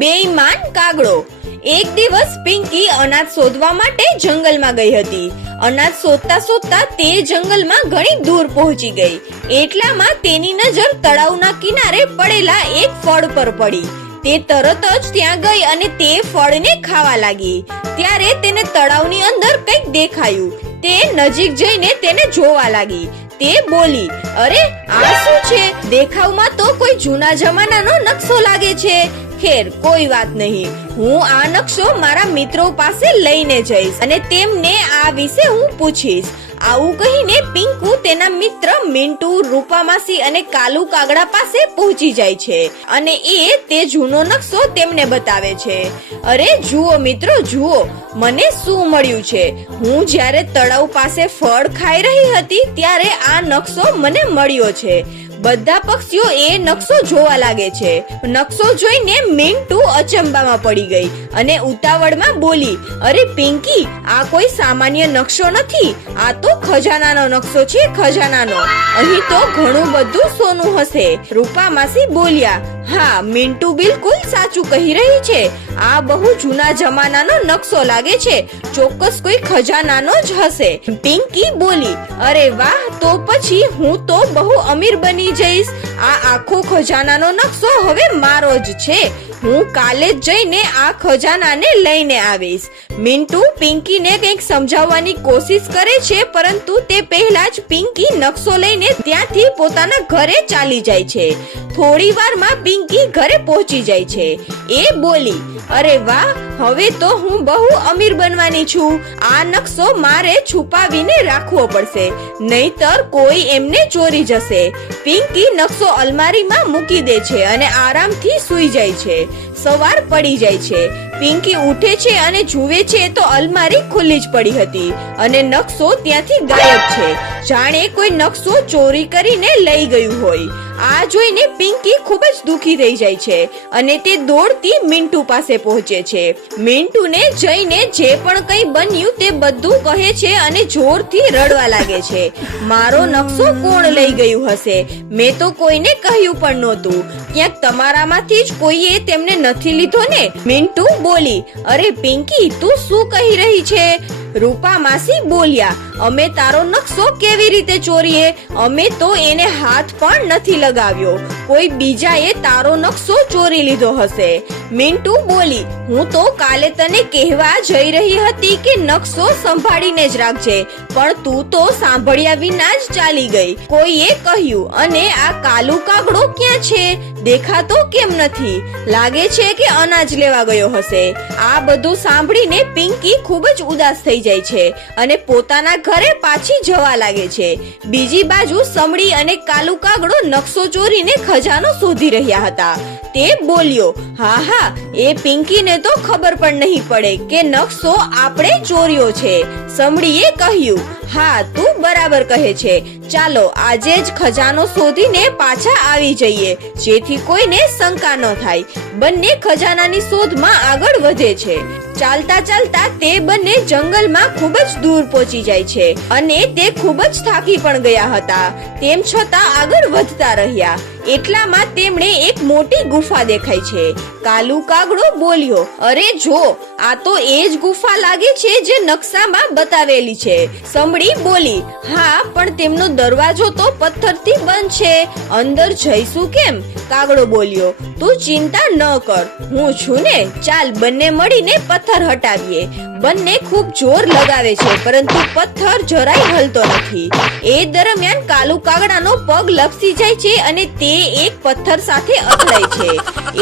બેઈમાન કાગડો। એક દિવસ પિંકી અનાજ શોધવા માટે જંગલમાં ગઈ હતી। અનાજ શોધતા શોધતા તે જંગલમાં ઘણી દૂર પહોંચી ગઈ। એટલામાં તેની નજર તળાવના કિનારે પડેલા એક ફળ પર પડી। તે તરત જ ત્યાં ગઈ અને તે ફળને ખાવા લાગી। ત્યારે તેને તળાવની અંદર કંઈક દેખાયું। તે નજીક જઈને તેને જોવા લાગી। તે બોલી, અરે આ શું છે? દેખાવમાં તો કોઈ જૂના જમાનાનો નકશો લાગે છે। ખેર કોઈ વાત નહીં, હું આ નકશો મારા મિત્રો પાસે લઈને જઈશ અને તેમને આ વિશે હું પૂછીશ। આવું કહીને પિંકુ તેના મિત્ર મિન્ટુ, રૂપામાસી અને કાલુ કાગડા પાસે પહોંચી જાય છે અને એ તે જૂનો નકશો તેમને બતાવે છે। અરે જુઓ મિત્રો, જુઓ મને શું મળ્યું છે। હું જ્યારે તળાવ પાસે ફળ ખાઈ રહી હતી ત્યારે આ નકશો મને મળ્યો છે। બધા પક્ષીઓ એ નકશો જોવા લાગે છે। નકશો જોઈને મિન્ટુ અચંબામાં પડી ગઈ અને ઉતાવળમાં બોલી, અરે પિંકી, આ કોઈ સામાન્ય નકશો નથી, આ તો ખજાનાનો નકશો છે, ખજાનાનો। અહીં તો ઘણું બધું સોનું હશે। રૂપામાસી બોલ્યા, હા મિન્ટુ બિલકુલ સાચું કહી રહી છે। આ બહુ જૂના જમાનાનો નકશો લાગે છે, ચોક્કસ કોઈ ખજાનાનો જ હશે। પિંકી બોલી, અરે વાહ, તો પછી હું તો બહુ અમીર બની જઈશ। આ આખો ખજાનાનો નકશો હવે મારો જ છે। હું કાલે જ જઈને આ ખજાનાને લઈને આવીશ। મિન્ટુ પિંકીને કંઈક સમજાવવાની કોશિશ કરે છે, પરંતુ તે પહેલા જ પિંકી નકશો લઈને ત્યાંથી પોતાના ઘરે ચાલી જાય છે। થોડી વારમાં પિંકી ઘરે પહોંચી જાય છે। એ બોલી, અરે વાહ, હવે તો હું બહુ અમીર બનવાની છું। આ નકશો મારે છુપાવીને રાખવો પડશે, નહીતર કોઈ એમને ચોરી જશે। પિંકી નકશો અલમારીમાં મૂકી દે છે અને આરામથી સૂઈ જાય છે। સવાર પડી જાય છે। પિંકી ઉઠે છે અને જુએ છે તો અલમારી ખુલ્લી જ પડી હતી અને નકશો ત્યાંથી ગાયબ છે, જાણે કોઈ નકશો ચોરી કરીને લઈ ગયું હોય। આ જોઈને પિંકી ખૂબ જ દુખી થઈ જાય છે અને તે દોડતી મિન્ટુ પાસે પહોંચે છે। મિન્ટુને જઈને જે પણ કંઈ બન્યું તે બધું કહે છે અને જોરથી રડવા લાગે છે। મારો નકશો કોણ લઈ ગયું હશે? મેં તો કોઈને કહ્યું પણ નહોતું। ક્યાંક તમારામાંથી જ કોઈએ તેમને નથી લીધો ને? મિન્ટુ બોલી, અરે પિંકી, તું શું કહી રહી છે? રૂપામાસી બોલ્યા, અમે તારો નકશો કેવી રીતે ચોરીએ? અમે તો એને હાથ પણ નથી લગાવ્યો। કોઈ બીજાએ તારો નકશો ચોરી લીધો હશે। મિન્ટુ બોલી, હું તો કાલે તને કહેવા જઈ રહી હતી કે નકશો સંભાળીને જ રાખજે, પણ તું તો સાંભળ્યા વિના જ ચાલી ગઈ। કોઈએ કહ્યું, અને આ કાલુ કાગડો ક્યાં છે? દેખાતો કેમ નથી? લાગે છે કે અનાજ લેવા ગયો હશે। આ બધું સાંભળીને પિંકી ખૂબ જ ઉદાસ થઈ જાય છે અને પોતાના ઘરે પાછી જવા લાગે છે। બીજી બાજુ સમડી અને કાલુ કાગડો નકશો ચોરીને ખજાનો શોધી રહ્યા હતા। તે બોલ્યો, હા હા, એ પિંકીને તો ખબર પણ નહીં પડે કે નકશો આપણે ચોર્યો છે। સમડીએ કહ્યું, હા તું બરાબર કહે છે, ચાલો આજે જ ખજાનો શોધીને પાછા આવી જઈએ, જેથી કોઈને શંકા ન થાય। બંને ખજાનાની શોધમાં આગળ વધે છે। ચાલતા ચાલતા તે બંને જંગલમાં ખૂબ જ દૂર પહોંચી જાય છે અને તે ખૂબ જ થાકી પણ ગયા હતા, તેમ છતાં આગળ વધતા રહ્યા। એટલામાં તેમણે એક મોટી ગુફા દેખાય છે। કાલુ કાગડો બોલ્યો, અરે જો, આ તો એ જ ગુફા લાગે છે જે નકશામાં બતાવેલી છે। સમડી બોલી, હા પણ તેમનો દરવાજો તો પથ્થરથી બંધ છે, અંદર જઈશું કેમ? કાગડો બોલ્યો, તું ચિંતા ન કર, હું છું ને, ચાલ બંને મળીને પથ્થર હટાવીએ। બંને ખૂબ જોર લગાવે છે, પરંતુ પથ્થર જરાય હલતો નથી। એ દરમિયાન કાલુ કાગડાનો પગ લપસી જાય છે અને તે એક પથ્થર સાથે અથડાય છે।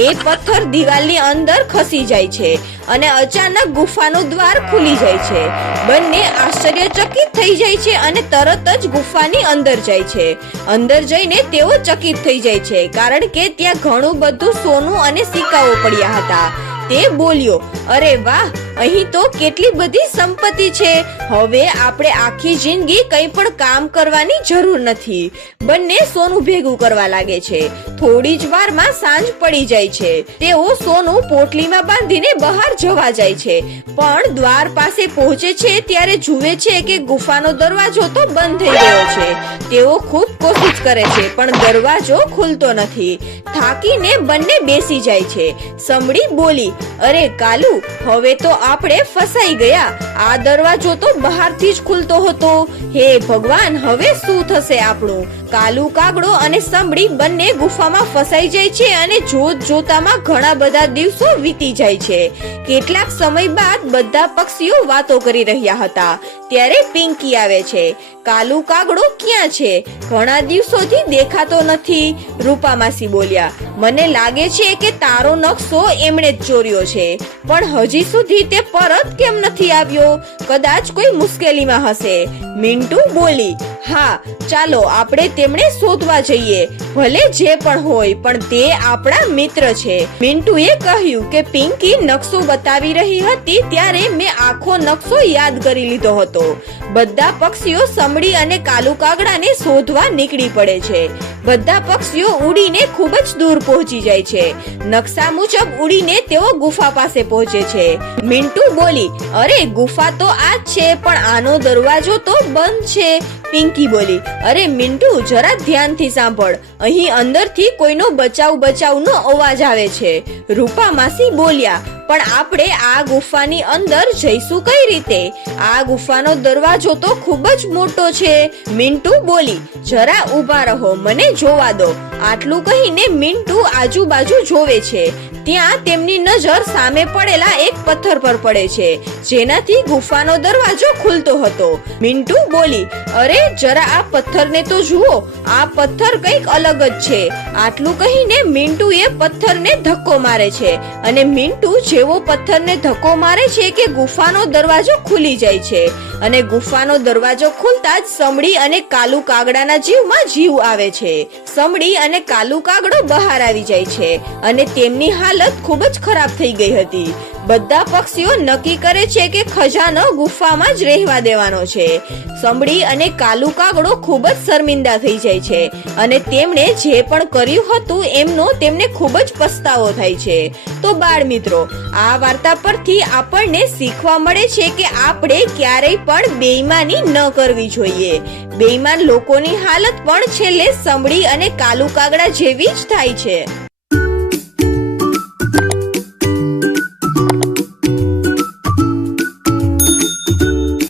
એ પથ્થર દિવાલની અંદર ખસી જાય છે અને અચાનક ગુફાનો દ્વાર ખુલી જાય છે। બંને આશ્ચર્યચકિત થઈ જાય છે અને તરત જ ગુફાની અંદર જાય છે। અંદર જઈને તેઓ ચકિત થઈ જાય છે, કારણ કે ત્યાં ઘણું બધું સોનું અને સિક્કાઓ પડ્યા હતા। તે બોલ્યો, અરે વાહ, અહીં તો કેટલી બધી સંપત્તિ છે। હવે આપણે આખી જિંદગી કંઈ પણ કામ કરવાની જરૂર નથી। બંને સોનું ભેગું કરવા લાગે છે। થોડી જ વારમાં સાંજ પડી જાય છે. તેઓ સોનું પોટલીમાં બાંધીને બહાર જવા જાય છે, પણ દ્વાર પાસે પહોંચે છે ત્યારે જુએ છે કે ગુફાનો દરવાજો તો બંધ થઈ ગયો છે. તેઓ ખૂબ કોશિશ કરે છે પણ દરવાજો ખુલતો નથી. થાકીને બંને બેસી જાય છે. સમડી બોલી, અરે કાલુ, હવે તો આપણે ફસાઈ ગયા. આ દરવાજો તો બહારથી જ ખુલતો હતો. હે ભગવાન, હવે શું થશે આપણું? કાલુ કાગડો અને સમડી બંને ગુફામાં ફસાઈ જાય છે અને જોત જોતામાં ઘણા બધા દિવસો વીતી જાય છે. કેટલાક સમય બાદ બધા પક્ષીઓ વાતો કરી રહ્યા હતા ત્યારે પિંકી આવે છે. કાલુ કાગડો ક્યાં છે? ઘણા દિવસોથી દેખાતો નથી. રૂપામાસી બોલ્યા, મને લાગે છે કે તારો નકશો એમણે જ ચોર્યો છે, પણ હજી સુધી તે પરત કેમ નથી આવ્યો? કદાચ કોઈ મુશ્કેલીમાં હશે. મિન્ટુ બોલી, હા, ચાલો આપણે તેમને શોધવા જઈએ. ભલે જે પણ હોય, પણ તે આપણા મિત્ર છે. મિન્ટુએ કહ્યું કે પિંકી નકશો બતાવી રહી હતી ત્યારે મેં આખો નકશો યાદ કરી લીધો હતો. બધા પક્ષીઓ સમડી અને કાલુ કાગડાને શોધવા નીકળી પડે છે. બધા પક્ષીઓ ઉડીને ખૂબ જ દૂર પહોંચી જાય છે. નકશા મુજબ ઉડીને તેઓ ગુફા પાસે પહોંચે છે. મિન્ટુ બોલી, અરે ગુફા તો આ જ છે, પણ આનો દરવાજો તો બંધ છે. પિંકી બોલી, અરે મિન્ટુ, જરા ધ્યાનથી સાંભળ. અહીં અંદરથી કોઈનો બચાવનો અવાજ આવે છે. રૂપામાસી બોલ્યા, પણ આપણે આ ગુફાની અંદર જઈશું કઈ રીતે? આ ગુફાનો દરવાજો તો ખૂબ જ મોટો છે. મિન્ટુ બોલી, જરા ઊભા રહો, મને જોવા દો. આટલું કહીને મિન્ટુ આજુબાજુ જોવે છે. ત્યાં તેમની નજર સામે પડેલા એક પથ્થર પર પડે છે, જેનાથી ગુફાનો દરવાજો ખુલતો હતો. મિન્ટુ બોલી, અરે જરા આ પથ્થરને તો જુઓ, આ પથ્થર કંઈક અલગ જ છે. આટલું કહીને મિન્ટુએ પથ્થરને ધક્કો મારે છે અને મિન્ટુ જેવો પથ્થરને ધક્કો મારે છે કે ગુફાનો દરવાજો ખુલી જાય છે. અને ગુફાનો દરવાજો ખુલતા જ સમડી અને કાલુ કાગડાના જીવમાં જીવ આવે છે. સમડી અને કાલુ કાગડો બહાર આવી જાય છે અને તેમની હાલત ખૂબ જ ખરાબ થઈ ગઈ હતી. બધા પક્ષીઓ નક્કી કરે છે કે ખજાનો ગુફામાં જ રહેવા દેવાનો છે. સમડી અને કાલુ કાગડો ખૂબ જ શર્મિંદા થઈ જાય છે અને તેમણે જે પણ કર્યું હતું એમનો તેમને ખૂબ જ પસ્તાવો થાય છે. તો બાળ મિત્રો, આ વાર્તા પરથી આપણને શીખવા મળે છે કે આપણે ક્યારેય પણ બેઈમાની ન કરવી જોઈએ. બેઈમાન લોકોની હાલત પણ છેલ્લે સમડી અને કાલુ કાગડા જેવી જ થાય છે.